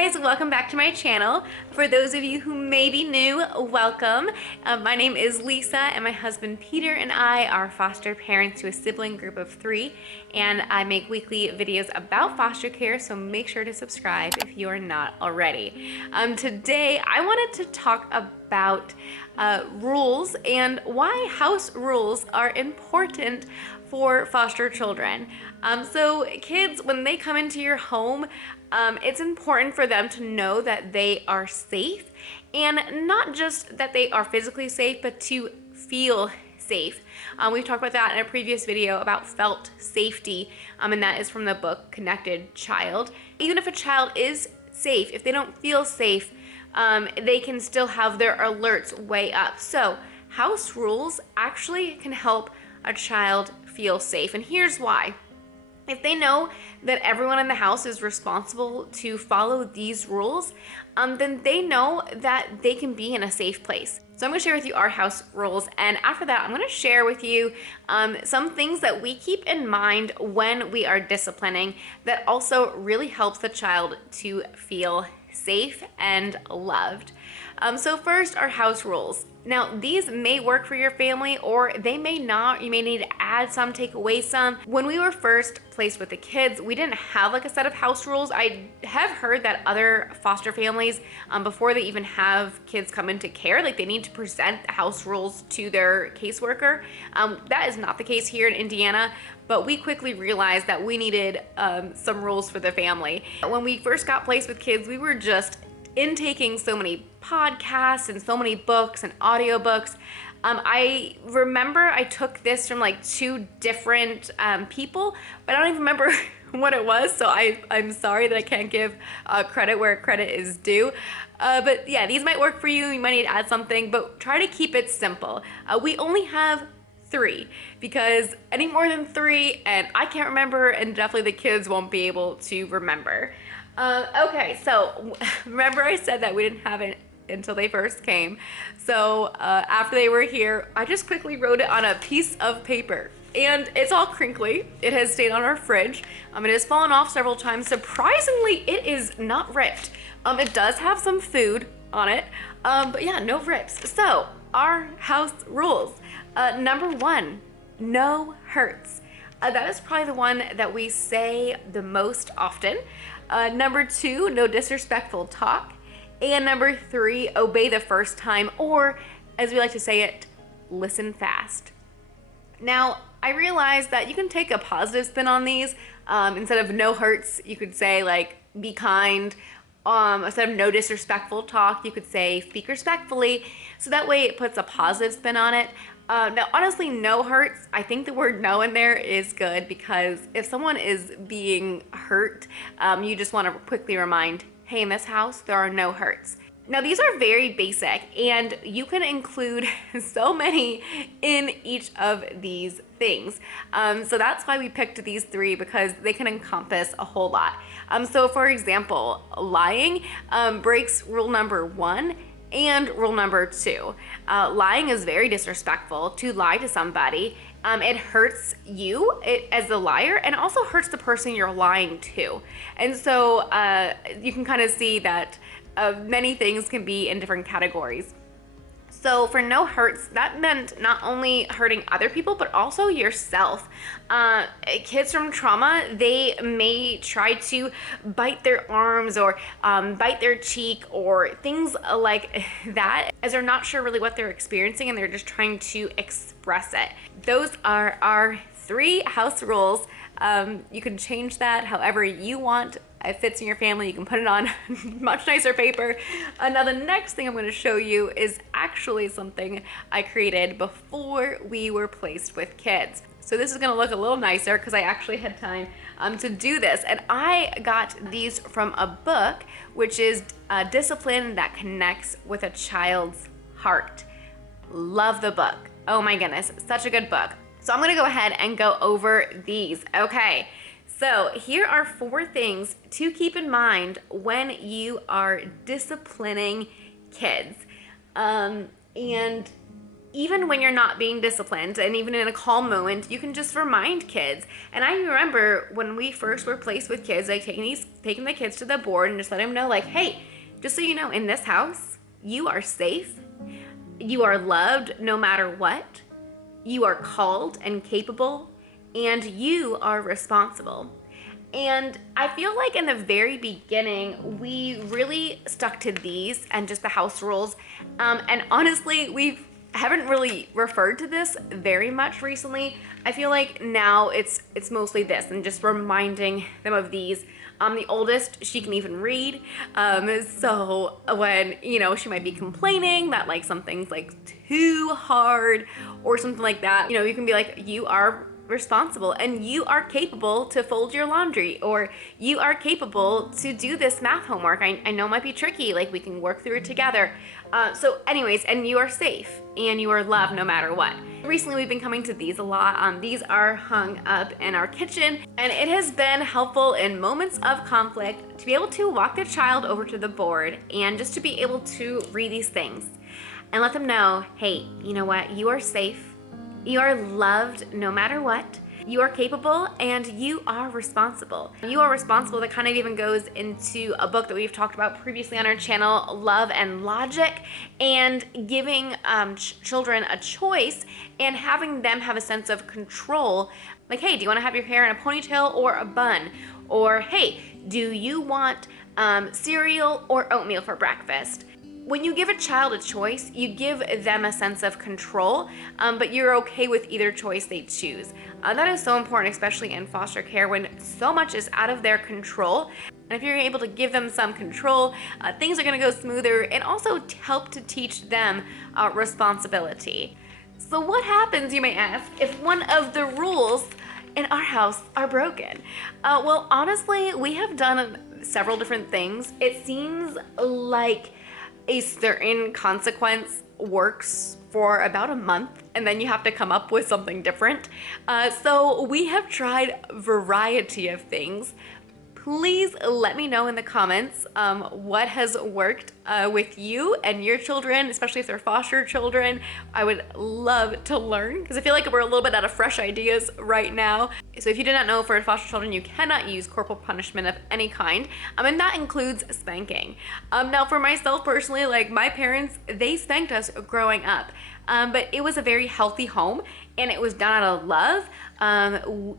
guys, welcome back to my channel. For those of you who may be new, welcome. My name is Lisa and my husband Peter and I are foster parents to a sibling group of 3, and I make weekly videos about foster care, so make sure to subscribe if you are not already. Today I wanted to talk about rules and why house rules are important for foster children. So kids, when they come into your home, it's important for them to know that they are safe, and not just that they are physically safe, but to feel safe. We've talked about that in a previous video about felt safety, and that is from the book Connected Child. Even if a child is safe, if they don't feel safe, they can still have their alerts way up. So house rules actually can help a child feel safe, and here's why. If they know that everyone in the house is responsible to follow these rules, then they know that they can be in a safe place. So I'm gonna share with you our house rules, and after that I'm gonna share with you some things that we keep in mind when we are disciplining that also really helps the child to feel safe and loved. So first, our house rules. Now, these may work for your family or they may not. You may need to add some, take away some. When we were first placed with the kids, we didn't have like a set of house rules. I have heard that other foster families, before they even have kids come into care, like they need to present the house rules to their caseworker. That is not the case here in Indiana, but we quickly realized that we needed some rules for the family. When we first got placed with kids, we were just intaking so many podcasts and so many books and audiobooks. I remember I took this from like 2 different people, but I don't even remember what it was, so I'm sorry that I can't give credit where credit is due. But yeah, these might work for you. You might need to add something, but try to keep it simple. We only have 3 because any more than 3 and I can't remember, and definitely the kids won't be able to remember. Okay, so remember I said that we didn't have it until they first came. So after they were here, I just quickly wrote it on a piece of paper, and it's all crinkly. It has stayed on our fridge. It has fallen off several times. Surprisingly, it is not ripped. It does have some food on it, but yeah, no rips. So our house rules. Number 1, no hurts. That is probably the one that we say the most often. Number 2, no disrespectful talk. And number 3, obey the first time, or as we like to say it, listen fast. Now, I realize that you can take a positive spin on these. Instead of no hurts, you could say like, be kind. Instead of no disrespectful talk, you could say speak respectfully. So that way it puts a positive spin on it. Now, honestly, no hurts. I think the word no in there is good, because if someone is being hurt, you just want to quickly remind, hey, in this house, there are no hurts. Now, these are very basic, and you can include so many in each of these things. So that's why we picked these 3, because they can encompass a whole lot. So for example, lying breaks rule number 1 and rule number 2. Lying is very disrespectful. To lie to somebody, it hurts you as the liar, and also hurts the person you're lying to. And so you can kind of see that many things can be in different categories. So for no hurts, that meant not only hurting other people, but also yourself. Kids from trauma, they may try to bite their arms or bite their cheek or things like that, as they're not sure really what they're experiencing and they're just trying to express it. Those are our 3 house rules. You can change that however you want. It fits in your family. You can put it on much nicer paper. Now the next thing I'm going to show you is actually something I created before we were placed with kids. So this is going to look a little nicer because I actually had time to do this. And I got these from a book, which is Discipline That Connects with a Child's Heart. Love the book. Oh my goodness, such a good book. So I'm going to go ahead and go over these. Okay. So here are 4 things to keep in mind when you are disciplining kids. And even when you're not being disciplined and even in a calm moment, you can just remind kids. And I remember when we first were placed with kids, like taking the kids to the board and just letting them know, like, hey, just so you know, in this house, you are safe, you are loved no matter what, you are called and capable, and you are responsible. And I feel like in the very beginning, we really stuck to these and just the house rules. And honestly, we haven't really referred to this very much recently. I feel like now it's mostly this and just reminding them of these. The oldest, she can even read. So when, she might be complaining that like something's like too hard or something like that, you can be like, you are responsible and you are capable to fold your laundry, or you are capable to do this math homework. I know it might be tricky, like we can work through it together. So anyways, and you are safe and you are loved no matter what. Recently we've been coming to these a lot. These are hung up in our kitchen, and it has been helpful in moments of conflict to be able to walk the child over to the board and just to be able to read these things and let them know, hey, you know what, you are safe, you are loved no matter what, you are capable, and you are responsible. You are responsible, that kind of even goes into a book that we've talked about previously on our channel, Love and Logic, and giving children a choice and having them have a sense of control. Like, hey, do you want to have your hair in a ponytail or a bun? Or, hey, do you want cereal or oatmeal for breakfast? When you give a child a choice, you give them a sense of control, but you're okay with either choice they choose. That is so important, especially in foster care when so much is out of their control. And if you're able to give them some control, things are gonna go smoother and also help to teach them responsibility. So what happens, you may ask, if one of the rules in our house are broken? Well, honestly, we have done several different things. It seems like a certain consequence works for about a month, and then you have to come up with something different. So we have tried a variety of things. Please let me know in the comments what has worked with you and your children, especially if they're foster children. I would love to learn, because I feel like we're a little bit out of fresh ideas right now. So if you did not know, for foster children, you cannot use corporal punishment of any kind, and that includes spanking. Now for myself personally, like my parents, they spanked us growing up, but it was a very healthy home, and it was done out of love.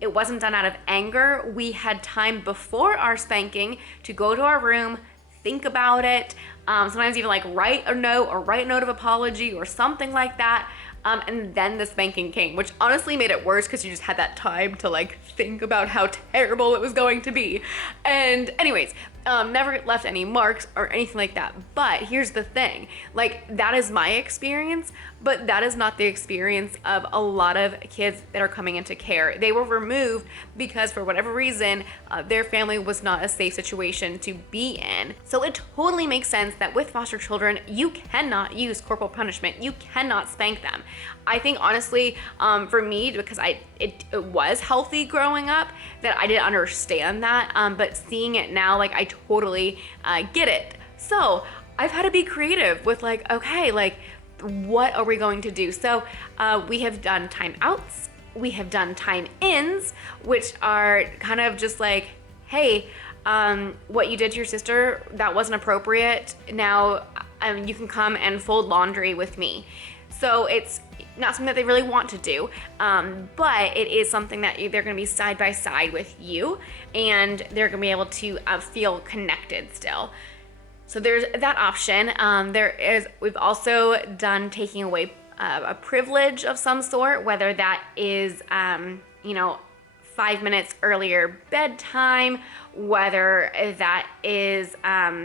It wasn't done out of anger. We had time before our spanking to go to our room, think about it, sometimes even like write a note or write a note of apology or something like that. And then the spanking came, which honestly made it worse because you just had that time to like think about how terrible it was going to be. And anyways, never left any marks or anything like that. But here's the thing, like that is my experience, but that is not the experience of a lot of kids that are coming into care. They were removed because for whatever reason, their family was not a safe situation to be in. So it totally makes sense that with foster children, you cannot use corporal punishment. You cannot spank them. I think honestly, for me, because it was healthy growing up, that I didn't understand that, but seeing it now, like I totally get it. So I've had to be creative with like, okay, like what are we going to do? So we have done timeouts, we have done time ins, which are kind of just like, hey, what you did to your sister, that wasn't appropriate. Now you can come and fold laundry with me. So it's not something that they really want to do, but it is something that they're going to be side by side with you, and they're going to be able to feel connected still. So there's that option. We've also done taking away a privilege of some sort, whether that is, 5 minutes earlier bedtime, whether that is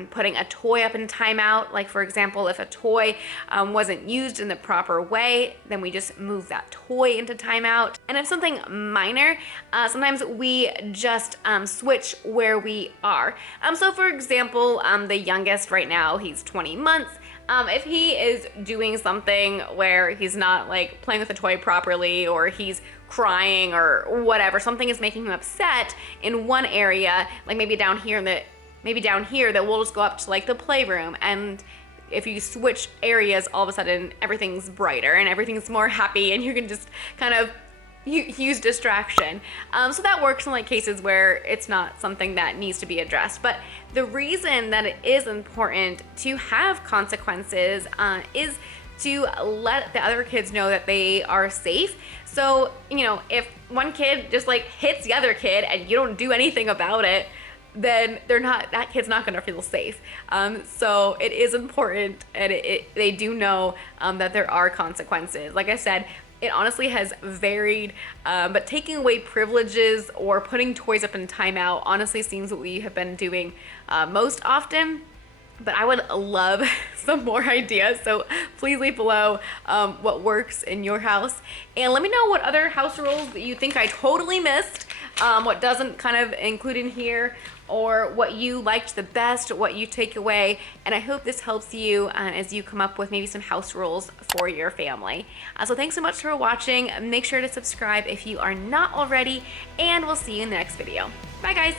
putting a toy up in timeout. Like for example, if a toy wasn't used in the proper way, then we just move that toy into timeout. And if something minor, sometimes we just switch where we are. So for example, the youngest right now, he's 20 months. If he is doing something where he's not like playing with the toy properly, or he's crying or whatever, something is making him upset in one area, like maybe down here that we'll just go up to like the playroom and if you switch areas, all of a sudden everything's brighter and everything's more happy, and you can just kind of use distraction. So that works in like cases where it's not something that needs to be addressed. But the reason that it is important to have consequences is to let the other kids know that they are safe. So, you know, if one kid just like hits the other kid and you don't do anything about it, then that kid's not gonna feel safe. So it is important, and they do know that there are consequences. Like I said, it honestly has varied, but taking away privileges or putting toys up in timeout honestly seems what we have been doing most often. But I would love some more ideas, so please leave below what works in your house. And let me know what other house rules that you think I totally missed, what doesn't kind of include in here, or what you liked the best, what you take away. And I hope this helps you as you come up with maybe some house rules for your family. So thanks so much for watching. Make sure to subscribe if you are not already, and we'll see you in the next video. Bye guys.